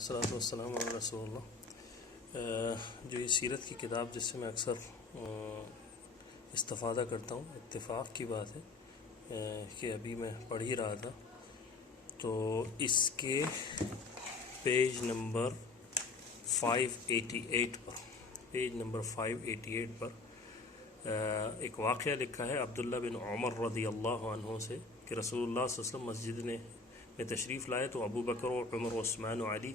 والصلاة والسلام علی رسول اللہ۔ جو یہ سیرت کی کتاب جس سے میں اکثر استفادہ کرتا ہوں، اتفاق کی بات ہے کہ ابھی میں پڑھ ہی رہا تھا تو اس کے پیج نمبر 588 پر ایک واقعہ لکھا ہے عبداللہ بن عمر رضی اللہ عنہ سے کہ رسول اللہ صلی اللہ علیہ وسلم مسجد میں تشریف لائے تو ابو بکر و عمر و عثمان و علی،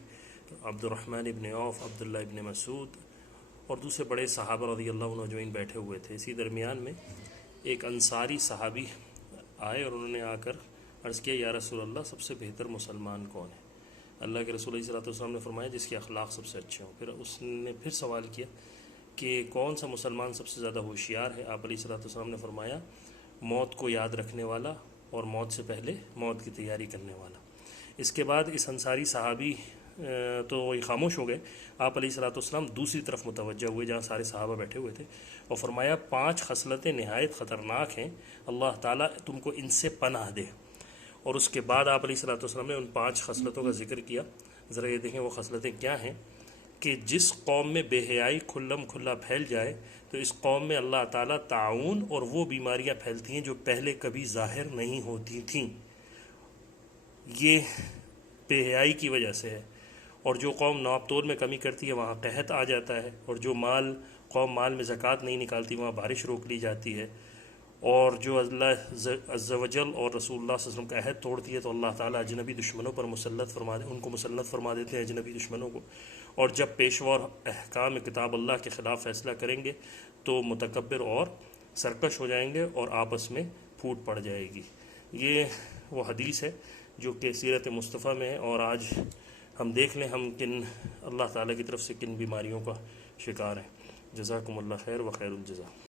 عبد الرحمن ابن عوف، عبداللہ ابن مسعود اور دوسرے بڑے صحابہ رضی اللہ عنہ اجمعین بیٹھے ہوئے تھے۔ اسی درمیان میں ایک انصاری صحابی آئے اور انہوں نے آ کر عرض کیا، یا رسول اللہ، سب سے بہتر مسلمان کون ہے؟ اللہ کے رسول صلی اللہ علیہ وسلم نے فرمایا جس کے اخلاق سب سے اچھے ہوں۔ پھر اس نے پھر سوال کیا کہ کون سا مسلمان سب سے زیادہ ہوشیار ہے؟ آپ علیہ الصلوۃ والسلام نے فرمایا موت کو یاد رکھنے والا اور موت سے پہلے موت کی تیاری کرنے والا۔ اس کے بعد اس انصاری صحابی تو وہی خاموش ہو گئے۔ آپ علیہ الصلوۃ والسلام دوسری طرف متوجہ ہوئے جہاں سارے صحابہ بیٹھے ہوئے تھے اور فرمایا 5 خصلتیں نہایت خطرناک ہیں، اللہ تعالیٰ تم کو ان سے پناہ دے۔ اور اس کے بعد آپ علیہ الصلوۃ والسلام نے ان 5 خصلتوں کا ذکر کیا۔ ذرا یہ دیکھیں وہ خصلتیں کیا ہیں کہ جس قوم میں بے حیائی کھلم کھلا پھیل جائے تو اس قوم میں اللہ تعالیٰ تعاون اور وہ بیماریاں پھیلتی ہیں جو پہلے کبھی ظاہر نہیں ہوتی تھیں، یہ بے حیائی کی وجہ سے ہے۔ اور جو قوم ناپ تول میں کمی کرتی ہے وہاں قحط آ جاتا ہے، اور جو قوم مال میں زکوٰۃ نہیں نکالتی وہاں بارش روک لی جاتی ہے، اور جو اللہ عز و جل اور رسول اللہ صلی اللہ علیہ وسلم کا عہد توڑتی ہے تو اللہ تعالیٰ اجنبی دشمنوں پر ان کو مسلط فرما دیتے ہیں اجنبی دشمنوں کو۔ اور جب پیشوا اور احکام کتاب اللہ کے خلاف فیصلہ کریں گے تو متکبر اور سرکش ہو جائیں گے اور آپس میں پھوٹ پڑ جائے گی۔ یہ وہ حدیث ہے جو کہ سیرت مصطفیٰ میں ہے، اور آج ہم دیکھ لیں ہم کن اللہ تعالیٰ کی طرف سے کن بیماریوں کا شکار ہیں۔ جزاکم اللہ خیر و خیر الجزا۔